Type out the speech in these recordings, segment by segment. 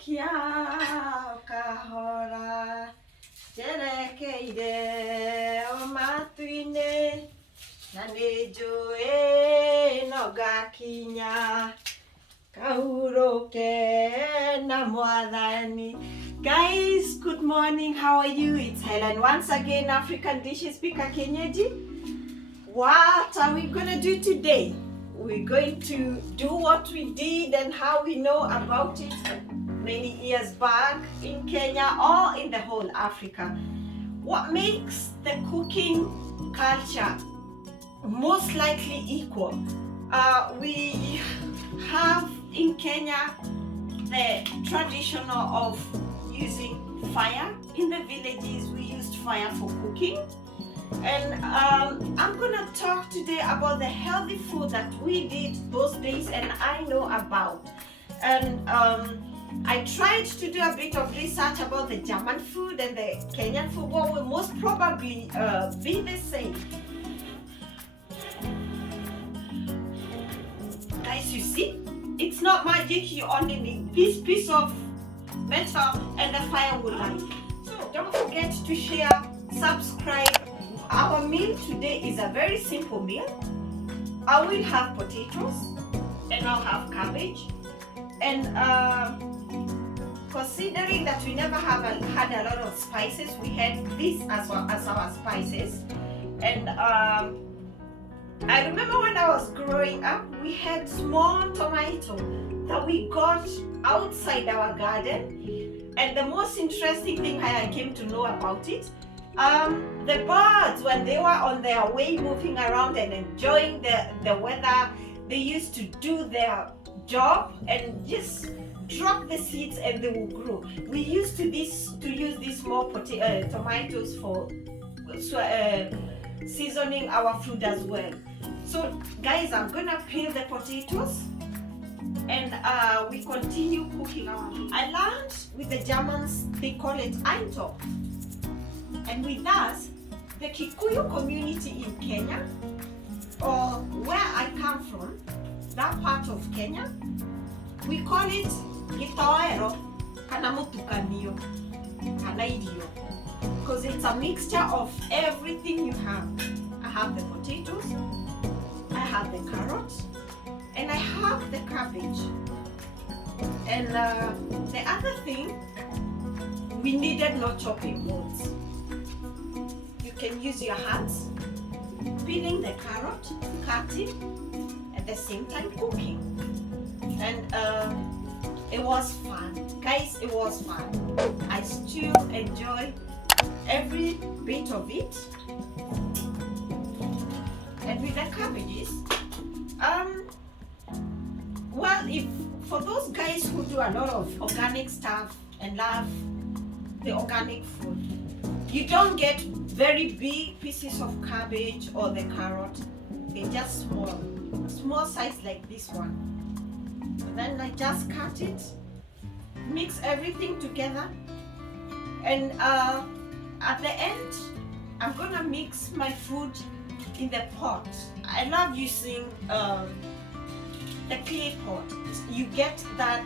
Kia kahora Jerekeire o matuine Nanejo no gakinya Kauroke na mwathani. Guys, good morning. How are you? It's Helen once again, African Dishes Speaker Kenyeji. What are we gonna do today? We're going to do what we did and how we know about it many years back in Kenya or in the whole Africa. What makes the cooking culture most likely equal? We have in Kenya the tradition of using fire. In the villages, we used fire for cooking. And I'm gonna talk today about the healthy food that we did those days and I know about. And I tried to do a bit of research about the German food and the Kenyan food. What will most probably be the same. Guys, you see, it's not magic. You only need this piece of metal and the fire will light. So don't forget to share, subscribe. Our meal today is a very simple meal. I will have potatoes and I'll have cabbage. And considering that we never had a lot of spices, we had this as our spices. And I remember when I was growing up, we had small tomato that we got outside our garden. And the most interesting thing I came to know about it, the birds, when they were on their way moving around and enjoying the weather, they used to do their job and just drop the seeds and they will grow. We used to use these small tomatoes for seasoning our food as well. So guys, I'm gonna peel the potatoes and we continue cooking our food. I learned with the Germans, they call it Eintopf. And with us, the Kikuyu community in Kenya, or where I come from, that part of Kenya, we call it Gitoero kana mutukanio kana irio, because it's a mixture of everything you have. I have the potatoes, I have the carrots, and I have the cabbage. And the other thing, we needed no chopping boards. You can use your hands, peeling the carrot, cutting, at the same time cooking. And it was fun. Guys, it was fun. I still enjoy every bit of it. And with the cabbages, well, if for those guys who do a lot of organic stuff and love the organic food, you don't get very big pieces of cabbage or the carrot. They're just small size like this one. And then I just cut it, mix everything together, and at the end, I'm gonna mix my food in the pot. I love using the clay pot. You get that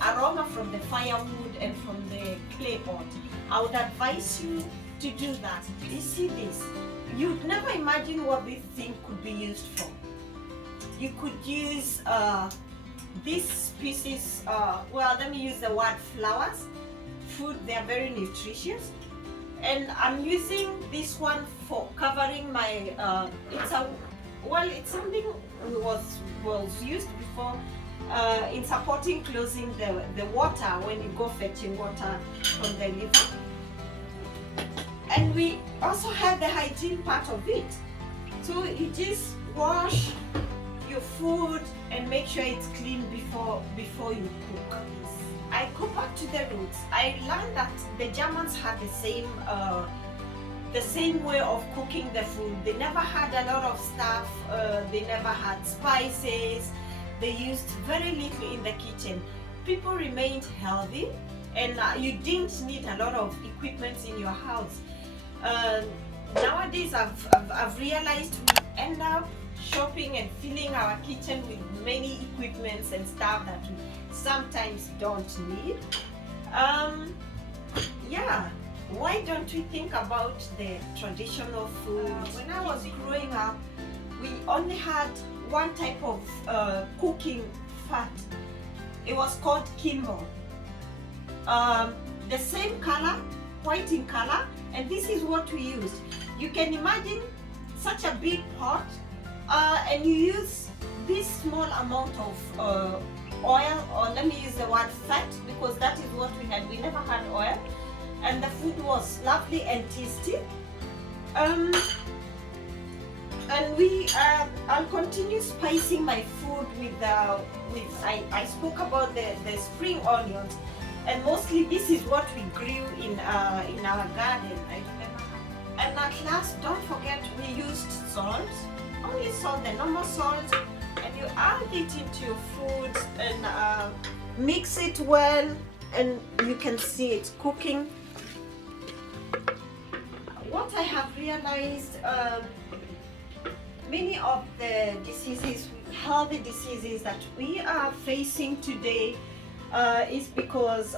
aroma from the firewood and from the clay pot. I would advise you to do that. You see this? You'd never imagine what this thing could be used for. You could use these pieces, well, let me use the word flowers. Food, they are very nutritious. And I'm using this one for covering my, it's something was used before in supporting closing the water when you go fetching water from the river. And we also have the hygiene part of it. So you just wash your food and make sure it's clean before you cook. I go back to the roots. I learned that the Germans had the same way of cooking the food. They never had a lot of stuff. They never had spices. They used very little in the kitchen. People remained healthy, and you didn't need a lot of equipment in your house. Nowadays, I've realized we end up shopping and filling our kitchen with many equipments and stuff that we sometimes don't need. Um, yeah. Why don't we think about the traditional food? When I was growing up, we only had one type of cooking fat. It was called Kimbo. The same color, white in color, and this is what we used. You can imagine such a big pot, and you use this small amount of oil, or let me use the word fat, because that is what we had. We never had oil, and the food was lovely and tasty. And I'll continue spicing my food with I spoke about the spring onions, and mostly this is what we grew in our garden. I remember. And at last, don't forget we used salt, only salt, the normal salt, and you add it into your food and mix it well, and you can see it's cooking. What I have realized, many of the diseases, healthy diseases that we are facing today is because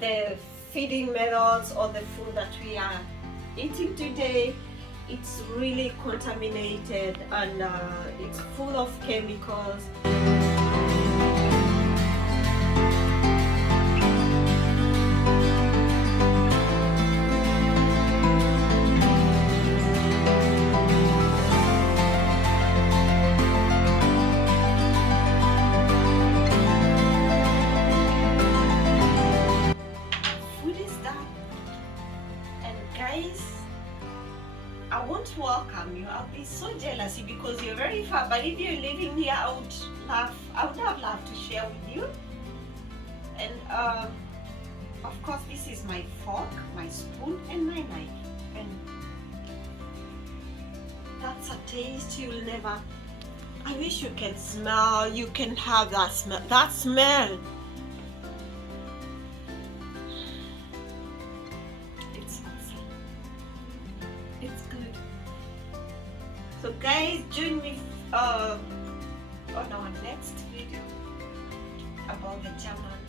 the feeding methods or the food that we are eating today, it's really contaminated and it's full of chemicals. I won't welcome you. I'll be so jealous because you're very far. But if you're living here, I would have loved to share with you. And of course, this is my fork, my spoon, and my knife. And that's a taste you'll never. I wish you can smell. You can have that smell. That smell. It's good. So guys, join me on our next video about the German